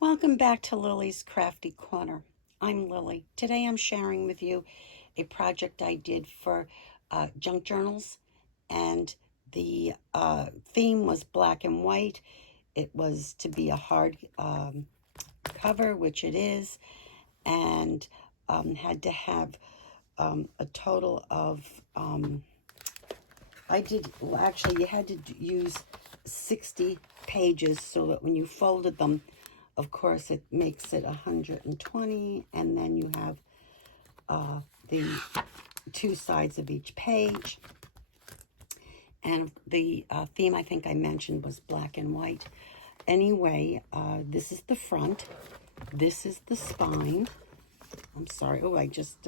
Welcome back to Lily's Crafty Corner. I'm Lily. Today I'm sharing with you a project I did for junk journals, and the theme was black and white. It was to be a hard cover, which it is, and had to have a total of, you had to use 60 pages so that when you folded them, of course, it makes it 120, and then you have the two sides of each page. And the theme I think I mentioned was black and white. Anyway, this is the front. This is the spine. I'm sorry. Oh, I just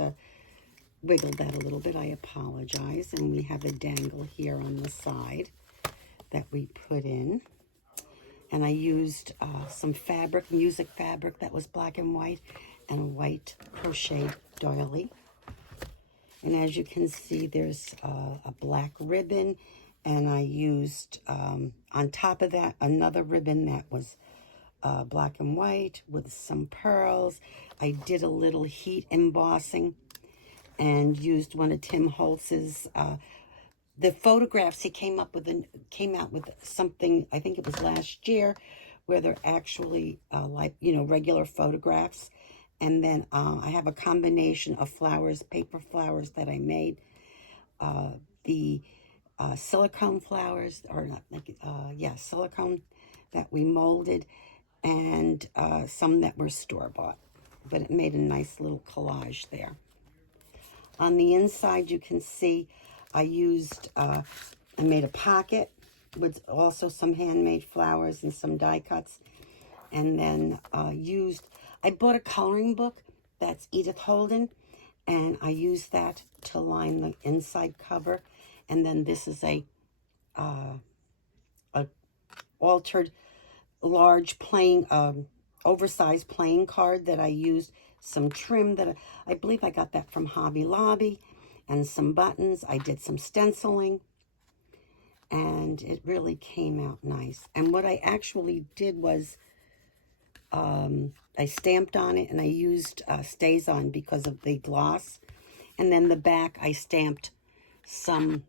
wiggled that a little bit. I apologize. And we have a dangle here on the side that we put in. And I used some fabric, music fabric that was black and white, and a white crochet doily. And as you can see, there's a black ribbon, and I used, on top of that, another ribbon that was black and white with some pearls. I did a little heat embossing and used one of Tim Holtz's the photographs. He came out with something, I think it was last year, where they're actually regular photographs. And then I have a combination of flowers, paper flowers that I made, the silicone flowers, or not like silicone that we molded, and some that were store-bought. But it made a nice little collage there. On the inside, you can see I made a pocket with also some handmade flowers and some die cuts. And then I bought a coloring book that's Edith Holden, and I used that to line the inside cover. And then this is a altered large oversized playing card that I used some trim that I believe I got that from Hobby Lobby, and some buttons. I did some stenciling, and it really came out nice. And what I actually did was I stamped on it, and I used Stays On because of the gloss. And then the back, I stamped some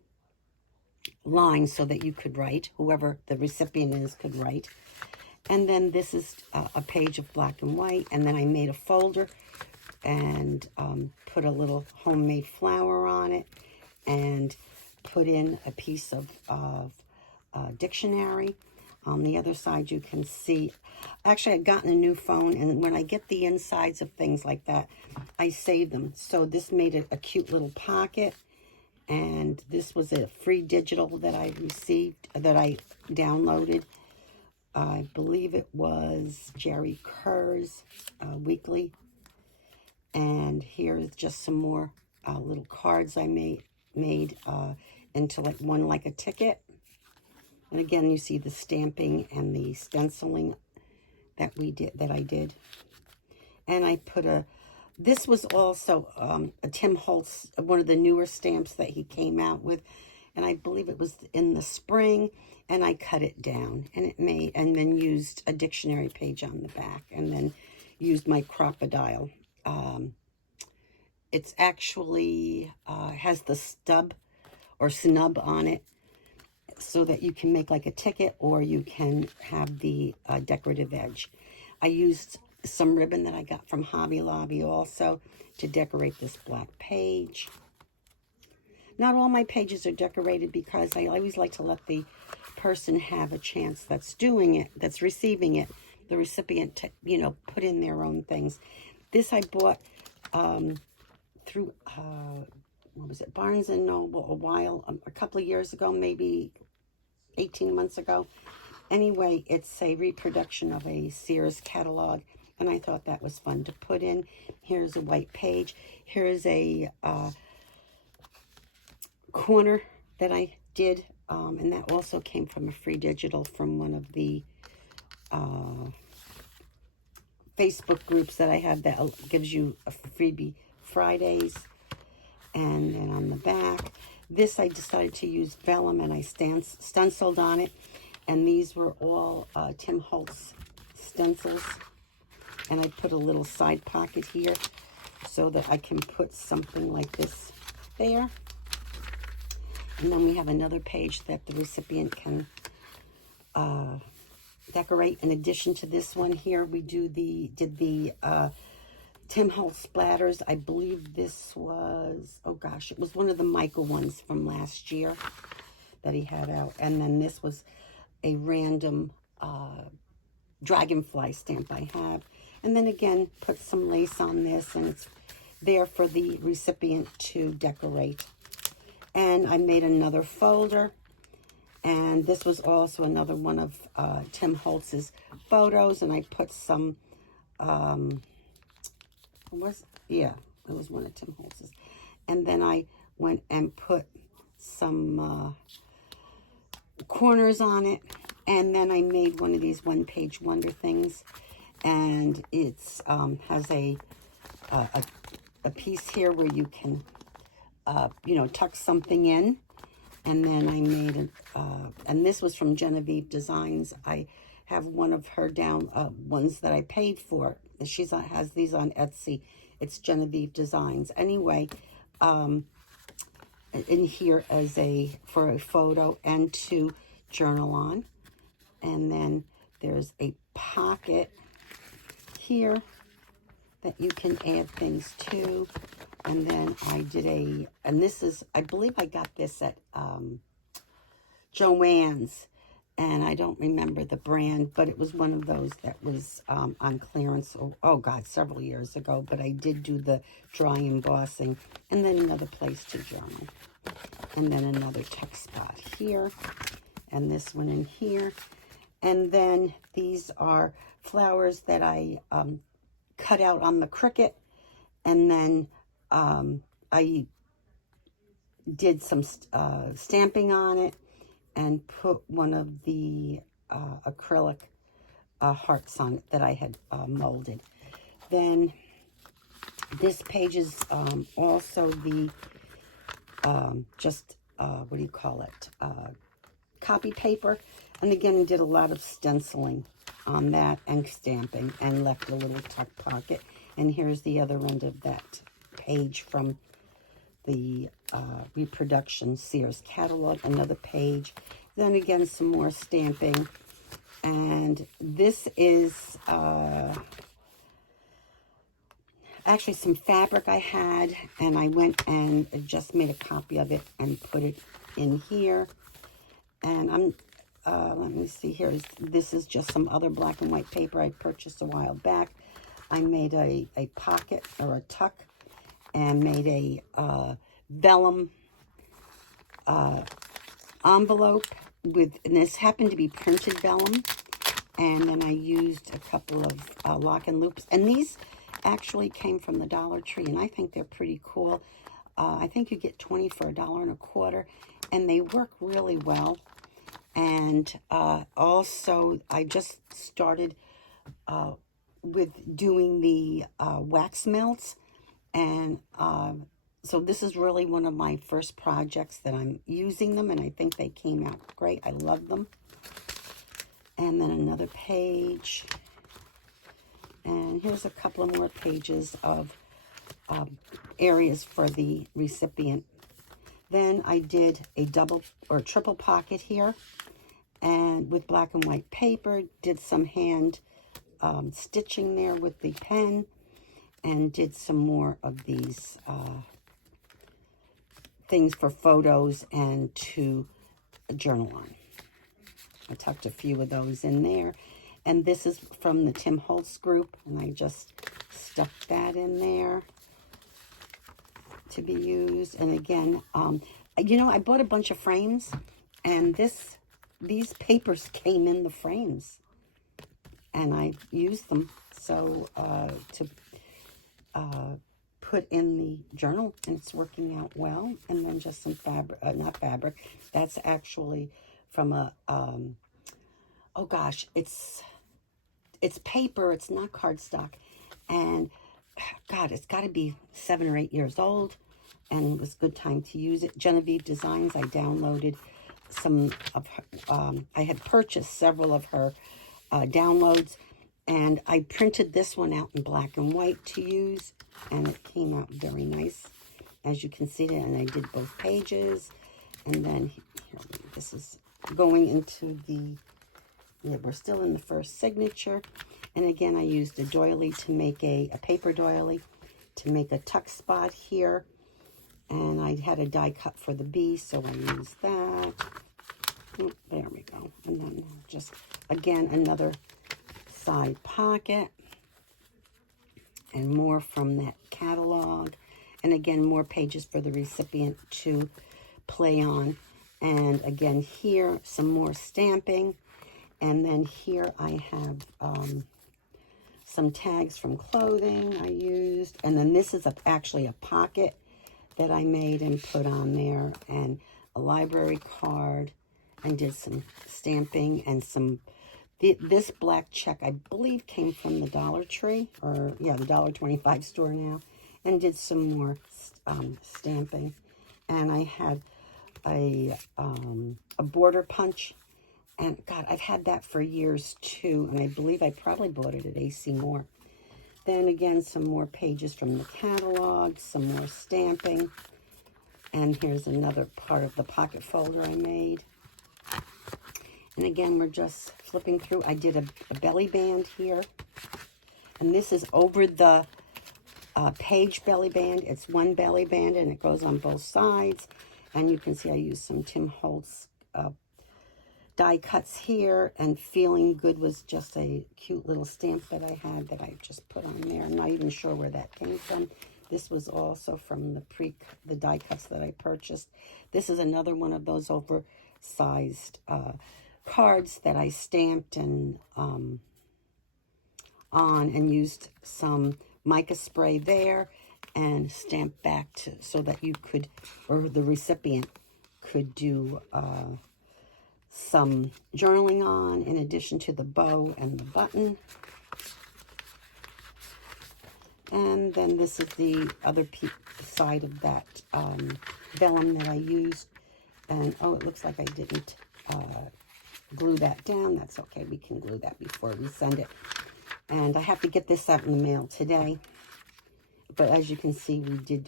lines so that you could write, whoever the recipient is could write. And then this is a page of black and white, and then I made a folder and put a little homemade flower on it, and put in a piece of dictionary. On the other side, you can see, actually I'd gotten a new phone, and when I get the insides of things like that, I save them. So this made a cute little pocket, and this was a free digital that I received, that I downloaded. I believe it was Jerry Kerr's weekly. And here's just some more little cards I made into one like a ticket. And again, you see the stamping and the stenciling that I did. And I put this was also a Tim Holtz, one of the newer stamps that he came out with. And I believe it was in the spring, and I cut it down, and then used a dictionary page on the back, and then used my crocodile. It's actually has the stub or snub on it, so that you can make like a ticket, or you can have the decorative edge. I used some ribbon that I got from Hobby Lobby also to decorate this black page. Not all my pages are decorated, because I always like to let the person have a chance that's doing it, that's receiving it, the recipient, to, put in their own things. This I bought through, what was it, Barnes & Noble a couple of years ago, maybe 18 months ago. Anyway, it's a reproduction of a Sears Catalog, and I thought that was fun to put in. Here's a white page. Here's a corner that I did, and that also came from a free digital from one of the Facebook groups that I have that gives you a freebie Fridays. And then on the back, this I decided to use Vellum, and I stenciled on it, and these were all Tim Holtz stencils. And I put a little side pocket here so that I can put something like this there. And then we have another page that the recipient can decorate. In addition to this one here, we did the Tim Holtz splatters. I believe this was, oh gosh, it was one of the Michael ones from last year that he had out. And then this was a random dragonfly stamp I have. And then again, put some lace on this, and it's there for the recipient to decorate. And I made another folder, and this was also another one of Tim Holtz's photos, and I put some, it was one of Tim Holtz's. And then I went and put some corners on it, and then I made one of these one-page wonder things, and it's has a piece here where you can tuck something in. And then I made and this was from Genevieve Designs. I have one of her ones that I paid for. She has these on Etsy. It's Genevieve Designs. Anyway, in here as for a photo and to journal on. And then there's a pocket here that you can add things to. And then I did and this is, I believe I got this at Joann's, and I don't remember the brand, but it was one of those that was on clearance, oh God, several years ago, but I did do the dry embossing, and then another place to journal, and then another tuck spot here, and this one in here, and then these are flowers that I cut out on the Cricut, and then I did some stamping on it and put one of the acrylic hearts on it that I had molded. Then this page is also the what do you call it? Copy paper. And again, I did a lot of stenciling on that and stamping, and left a little tuck pocket. And here's the other end of that page from the reproduction Sears Catalog, another page. Then again, some more stamping. And this is actually some fabric I had, and I went and just made a copy of it and put it in here. And I'm let me see here. This is just some other black and white paper I purchased a while back. I made a pocket or a tuck, and made a vellum envelope and this happened to be printed vellum. And then I used a couple of lock and loops, and these actually came from the Dollar Tree, and I think they're pretty cool. I think you get 20 for $1.25, and they work really well. And also, I just started with doing the wax melts, and so this is really one of my first projects that I'm using them, and I think they came out great. I love them. And then another page, and here's a couple of more pages of areas for the recipient. Then I did a double or triple pocket here, and with black and white paper, did some hand stitching there with the pen, and did some more of these things for photos and to journal on. I tucked a few of those in there. And this is from the Tim Holtz group, and I just stuck that in there to be used. And again, you know, I bought a bunch of frames, and these papers came in the frames, and I used them so to put in the journal, and it's working out well. And then just some fabric, not fabric, that's actually from a oh gosh, it's paper, it's not cardstock, and God, it's got to be 7 or 8 years old, and it was a good time to use it. Genevieve Designs, I downloaded some of her, I had purchased several of her downloads, And I printed this one out in black and white to use, and it came out very nice, as you can see there. And I did both pages. And then, here, this is going into the, yeah, we're still in the first signature. And again, I used a doily to make a paper doily to make a tuck spot here. And I had a die cut for the B, so I used that. Oh, there we go. And then just, again, another side pocket. And more from that catalog. And again, more pages for the recipient to play on. And again, here, some more stamping. And then here I have some tags from clothing I used. And then this is actually a pocket that I made and put on there. And a library card. And did some stamping and some... This black check, I believe, came from the Dollar Tree. Or, yeah, the $1.25 store now. And did some more stamping. And I had a border punch. And, God, I've had that for years, too. And I believe I probably bought it at AC Moore. Then, again, some more pages from the catalog. Some more stamping. And here's another part of the pocket folder I made. And, again, we're just flipping through. I did a belly band here. And this is over the page belly band. It's one belly band, and it goes on both sides. And you can see I used some Tim Holtz die cuts here, and Feeling Good was just a cute little stamp that I had that I just put on there. I'm not even sure where that came from. This was also from the die cuts that I purchased. This is another one of those oversized cards that I stamped and on and used some mica spray there and stamped back so that you could, or the recipient could do some journaling on, in addition to the bow and the button. And then this is the other side of that vellum that I used. And, oh, it looks like I didn't glue that down. That's okay. We can glue that before we send it. And I have to get this out in the mail today. But as you can see,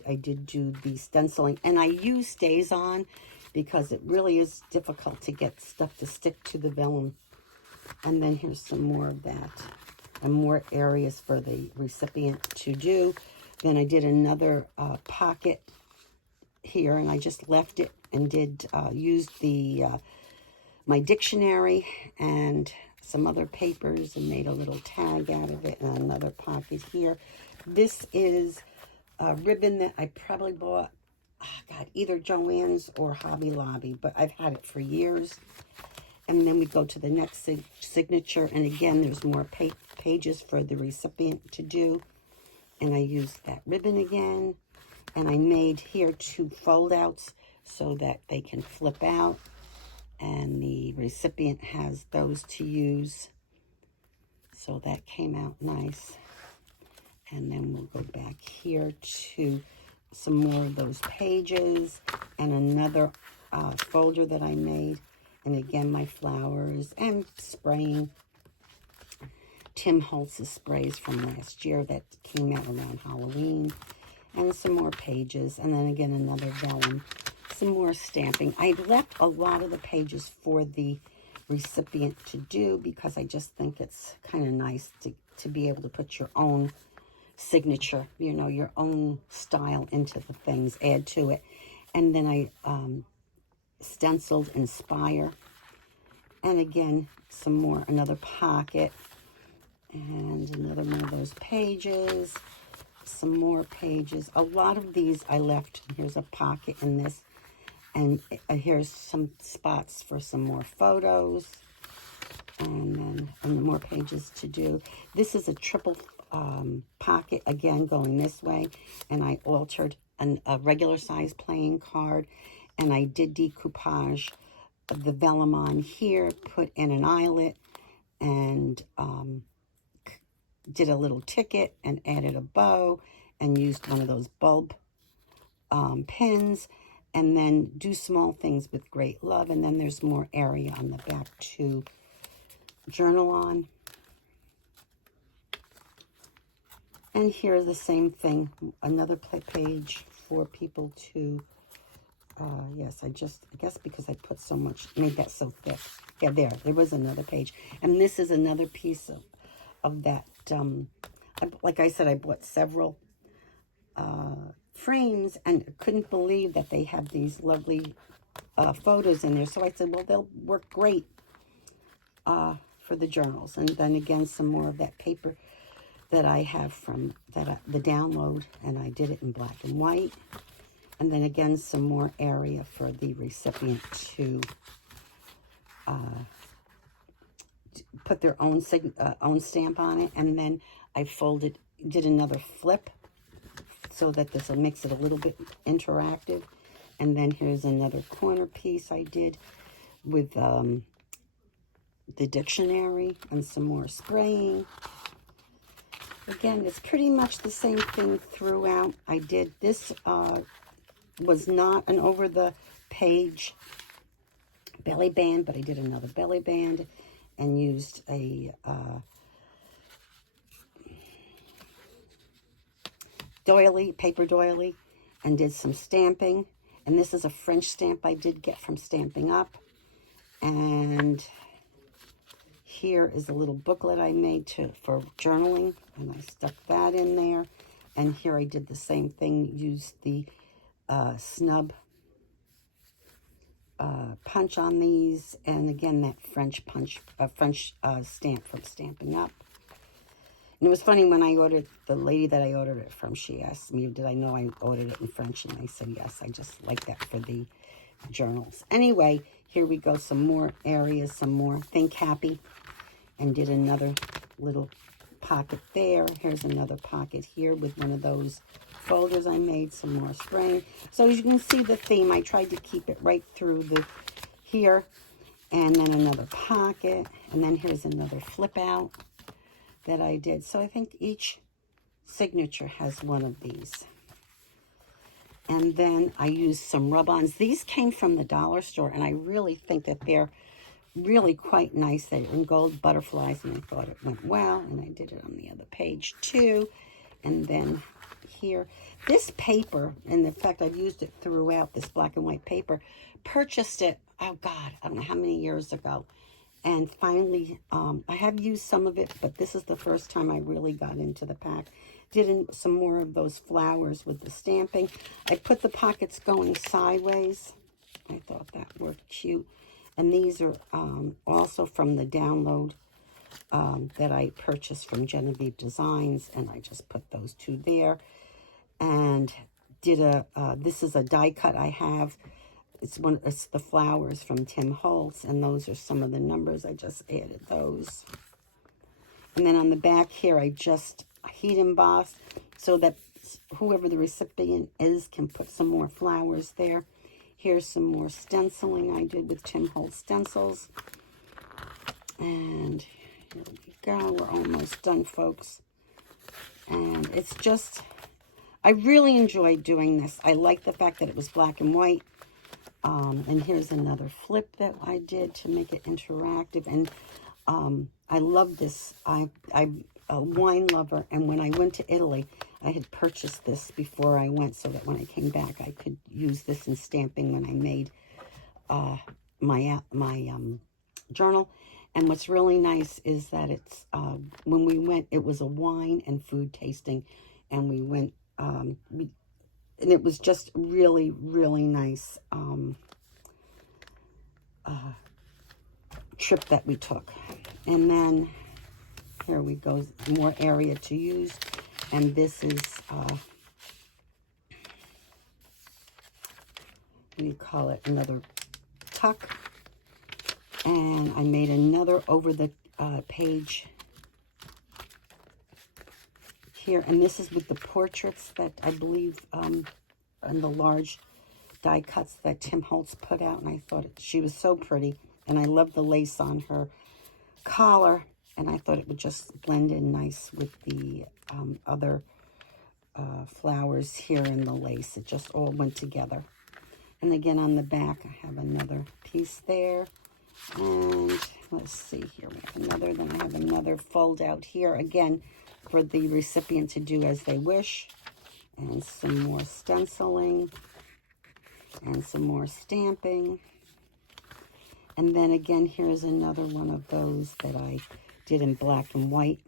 I did do the stenciling. And I use Stays On because it really is difficult to get stuff to stick to the vellum. And then here's some more of that. And more areas for the recipient to do. Then I did another pocket here, and I just left it and did use my dictionary and some other papers and made a little tag out of it, and another pocket here. This is a ribbon that I probably bought, either Joann's or Hobby Lobby, but I've had it for years. And then we go to the next signature, and again, there's more pages for the recipient to do. And I used that ribbon again, and I made here 2 fold-outs so that they can flip out, and the recipient has those to use. So that came out nice. And then we'll go back here to some more of those pages and another folder that I made. And again, my flowers and spraying Tim Holtz's sprays from last year that came out around Halloween. And some more pages. And then again, another vellum. Some more stamping. I left a lot of the pages for the recipient to do because I just think it's kind of nice to be able to put your own signature, you know, your own style into the things, add to it. And then I stenciled Inspire. And again, some more, another pocket. And another one of those pages. Some more pages. A lot of these I left. Here's a pocket in this. And here's some spots for some more photos. And then more pages to do. This is a triple pocket, again, going this way. And I altered a regular size playing card. And I did decoupage the vellum on here, put in an eyelet, and did a little ticket and added a bow and used one of those bulb pins. And then do small things with great love. And then there's more area on the back to journal on. And here's the same thing, another page for people to, yes, I guess because I put so much, made that so thick. Yeah, there was another page. And this is another piece of that, like I said, I bought several frames and couldn't believe that they have these lovely photos in there. So I said, well, they'll work great for the journals. And then again, some more of that paper that I have from the download, and I did it in black and white. And then again, some more area for the recipient to put their own stamp on it. And then I did another flip so that this will makes it a little bit interactive. And then here's another corner piece I did with the dictionary and some more spraying. Again, it's pretty much the same thing throughout. I did this was not an over-the-page belly band, but I did another belly band and used a doily, paper doily, and did some stamping. And this is a French stamp I did get from Stamping Up. And here is a little booklet I made for journaling, and I stuck that in there. And here I did the same thing, used the snub punch on these, and again that French stamp from Stamping Up. And it was funny when I ordered, the lady that I ordered it from, she asked me, did I know I ordered it in French? And I said yes, I just like that for the journals. Anyway, here we go, some more areas, some more Think Happy, and did another little pocket there. Here's another pocket here with one of those folders I made, some more spraying. So as you can see the theme, I tried to keep it right through here, and then another pocket, and then here's another flip out that I did. So I think each signature has one of these. And then I used some rub-ons. These came from the dollar store, and I really think that they're really quite nice. They're in gold butterflies, and I thought it went well, and I did it on the other page too. And then here, this paper, and in fact I've used it throughout, this black and white paper, purchased it, oh God, I don't know how many years ago. And finally, I have used some of it, but this is the first time I really got into the pack. Did some more of those flowers with the stamping. I put the pockets going sideways. I thought that worked cute. And these are also from the download that I purchased from Genevieve Designs, and I just put those two there. And did this is a die cut I have. It's the flowers from Tim Holtz, and those are some of the numbers. I just added those. And then on the back here, I just heat embossed so that whoever the recipient is can put some more flowers there. Here's some more stenciling I did with Tim Holtz stencils. And here we go. We're almost done, folks. And it's just, I really enjoyed doing this. I like the fact that it was black and white. And here's another flip that I did to make it interactive. And I love this. I'm a wine lover, and when I went to Italy, I had purchased this before I went so that when I came back, I could use this in stamping when I made my journal. And what's really nice is that it's, when we went, it was a wine and food tasting, and we went, and it was just really, really nice trip that we took. And then here we go, more area to use. And this is, what do you call it? Another tuck. And I made another over the page here. And this is with the portraits that I believe, and the large die cuts that Tim Holtz put out. And I thought she was so pretty. And I love the lace on her collar. And I thought it would just blend in nice with the other flowers here in the lace. It just all went together. And again, on the back, I have another piece there. And let's see here. We have another. Then I have another fold out here. Again, for the recipient to do as they wish. And some more stenciling. And some more stamping. And then again, here's another one of those that I did in black and white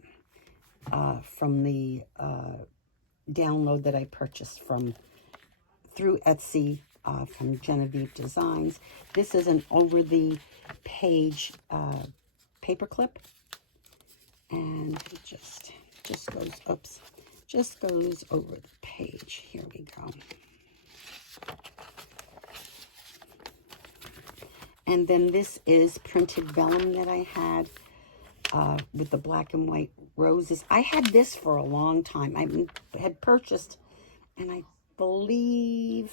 from the download that I purchased through Etsy from Genevieve Designs. This is an over-the-page paperclip. And it just goes, oops, just goes over the page. Here we go. And then this is printed vellum that I had with the black and white roses. I had this for a long time. I had purchased, and I believe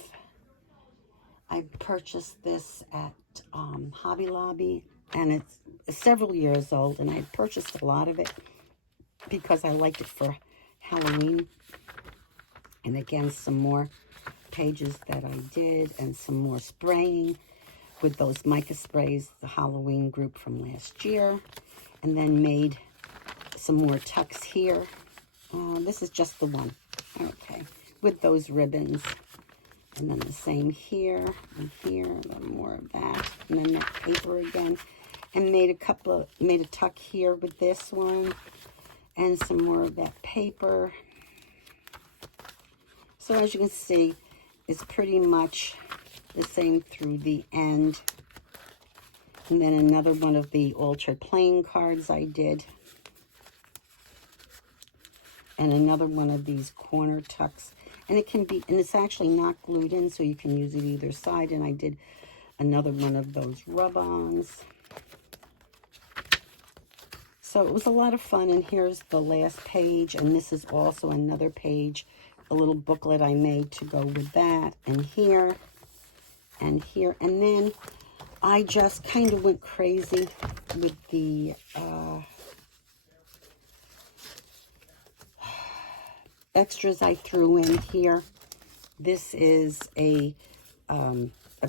I purchased this at Hobby Lobby, and it's several years old, and I had purchased a lot of it because I liked it for Halloween. And again, some more pages that I did, and some more spraying with those mica sprays, the Halloween group from last year. And then made some more tucks here. This is just the one. Okay. With those ribbons. And then the same here and here. A little more of that. And then that paper again. And made a tuck here with this one. And some more of that paper. So as you can see, it's pretty much the same through the end. And then another one of the altered playing cards I did. And another one of these corner tucks. And it can be, and it's actually not glued in, so you can use it either side. And I did another one of those rub-ons. So it was a lot of fun. And here's the last page. And this is also another page, a little booklet I made to go with that. And here, and here. And then I just kind of went crazy with the extras I threw in here. This is a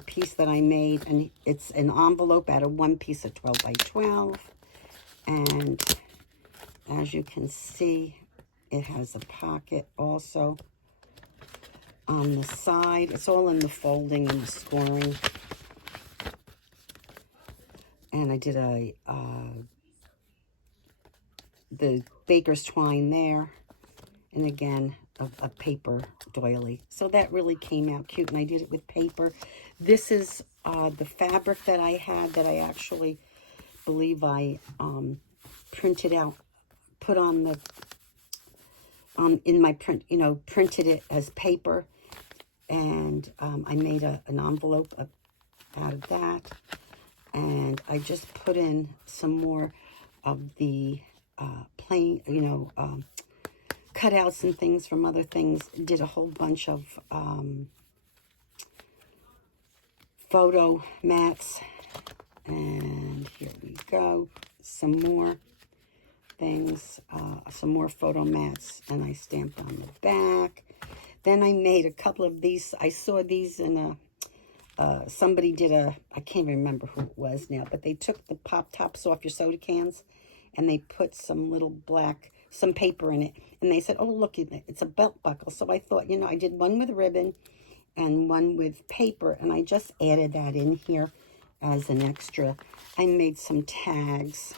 piece that I made, and it's an envelope out of one piece of 12 by 12. And as you can see, it has a pocket also on the side. It's all in the folding and the scoring. And I did the baker's twine there. And again, a paper doily. So that really came out cute. And I did it with paper. This is the fabric that I had that I actually believe I printed out, put on the, in my print, printed it as paper. And I made an envelope out of that. And I just put in some more of the plain, cutouts and things from other things. Did a whole bunch of photo mats. And here we go. Some more things, some more photo mats. And I stamped on the back. Then I made a couple of these. I saw these in a somebody did I can't even remember who it was now, but they took the pop tops off your soda cans and they put some some paper in it. And they said, oh, look, it's a belt buckle. So I thought, I did one with ribbon and one with paper. And I just added that in here as an extra. I made some tags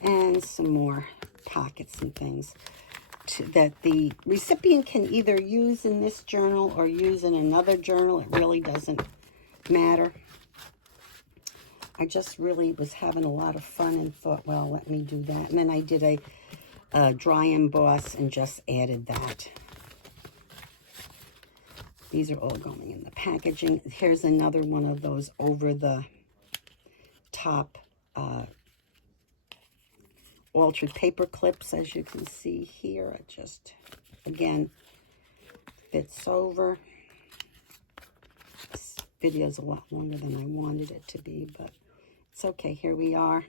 and some more pockets and things that the recipient can either use in this journal or use in another journal. It really doesn't matter. I just really was having a lot of fun and thought, well, let me do that. And then I did a dry emboss and just added that. These are all going in the packaging. Here's another one of those over the top altered paper clips, as you can see here. It just, again, fits over. This video's a lot longer than I wanted it to be, but it's okay. Here we are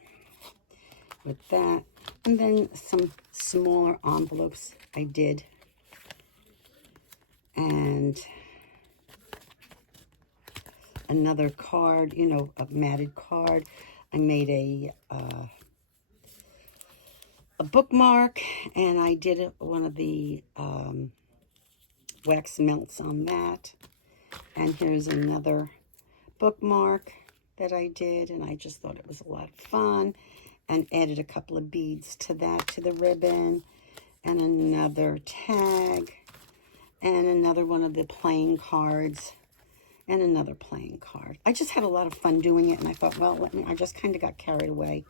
with that. And then some smaller envelopes I did. And another card, a matted card. I made a a bookmark, and I did one of the wax melts on that. And here's another bookmark that I did, and I just thought it was a lot of fun, and added a couple of beads to that, to the ribbon, and another tag, and another one of the playing cards, and another playing card. I just had a lot of fun doing it, and I thought, well, I just kind of got carried away.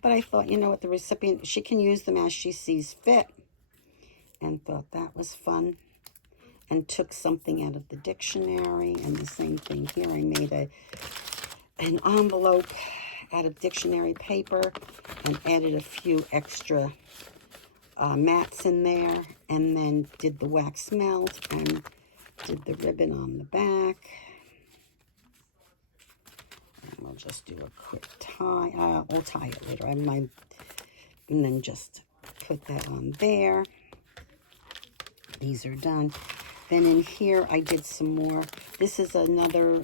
But I thought, you know what, the recipient, she can use them as she sees fit, and thought that was fun. And took something out of the dictionary, and the same thing here. I made an envelope out of dictionary paper and added a few extra mats in there, and then did the wax melt and did the ribbon on the back. And we'll just do a quick tie. I'll tie it later. And then just put that on there. These are done. Then in here, I did some more. This is another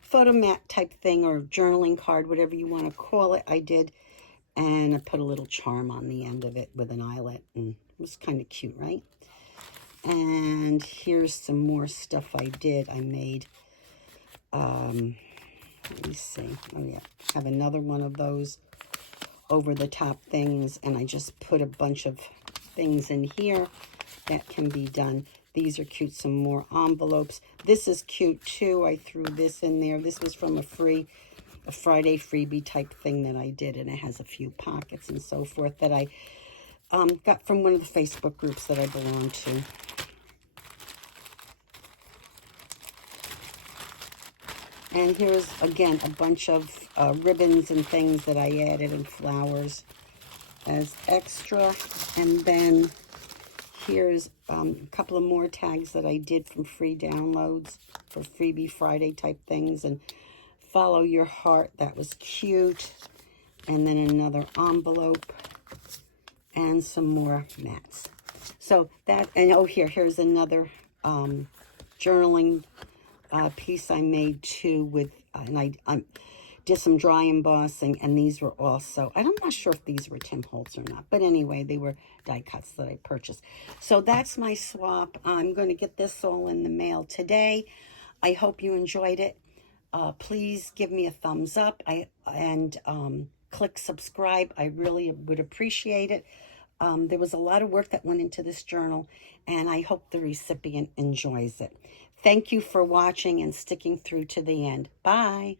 photo mat type thing, or journaling card, whatever you want to call it. I did, and I put a little charm on the end of it with an eyelet, and it was kind of cute, right? And here's some more stuff I did. I made, let me see. Oh, yeah. I have another one of those over the top things, and I just put a bunch of things in here that can be done. These are cute, some more envelopes. This is cute too. I threw this in there. This was from a Friday freebie type thing that I did, and it has a few pockets and so forth that I got from one of the Facebook groups that I belong to. And here's, again, a bunch of ribbons and things that I added, and flowers as extra. And then here's a couple of more tags that I did from free downloads for Freebie Friday type things. And Follow Your Heart, that was cute. And then another envelope and some more mats. So that, and oh, here's another journaling piece I made too with, and I did some dry embossing, and these were also, I'm not sure if these were Tim Holtz or not, but anyway, they were die cuts that I purchased. So that's my swap. I'm going to get this all in the mail today. I hope you enjoyed it. Please give me a thumbs up and click subscribe. I really would appreciate it. There was a lot of work that went into this journal, and I hope the recipient enjoys it. Thank you for watching and sticking through to the end. Bye.